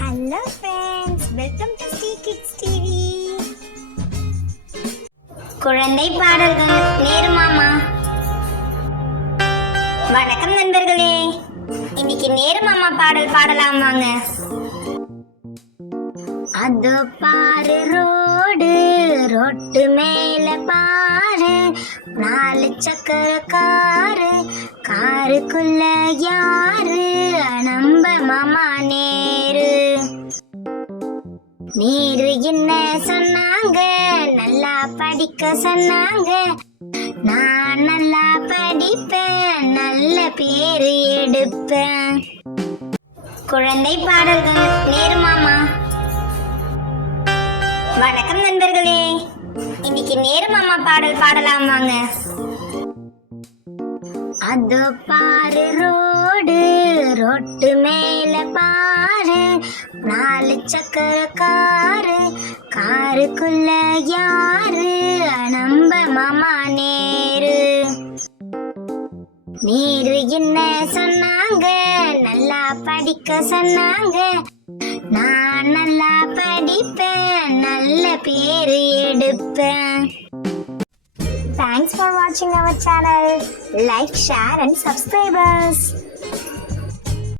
Hello friends, welcome to Stay Kids TV. குழந்தை பாடல்கள் நேரு மாமா. வணக்கம் நண்பர்களே, இன்னைக்கு நேரு மாமா பாடல் பாடலாம் வாங்க. அது பாரு ரோட்டு மேல பாரு, 4 சக்கர காருக்குள்ள யாரு? நம்ம மாமா நேரு. நேரு என்ன சொன்னாங்க? நல்லா படிக்க சொன்னாங்க. நான் நல்லா படிப்பேன், நல்ல பேரு எடுப்பேன். குழந்தை பாடல்கள் நேரு மாமா. வணக்கம் நண்பர்களே, இன்னைக்கு நேரு மாமா பாடல் பாடலாம் வாங்க. அது பாரு ரோட்டு மேல பாரு, 4 சக்கர காருக்குள்ள யாரு? நம்ம மாமா நேரு. நேரு என்ன சொன்னாங்க? நல்லா படிக்க சொன்னாங்க. நான் நல்லா படிப்பேன், நல்ல பேரு எடுப்பேன். Thanks for watching our channel. Like, share and subscribe us.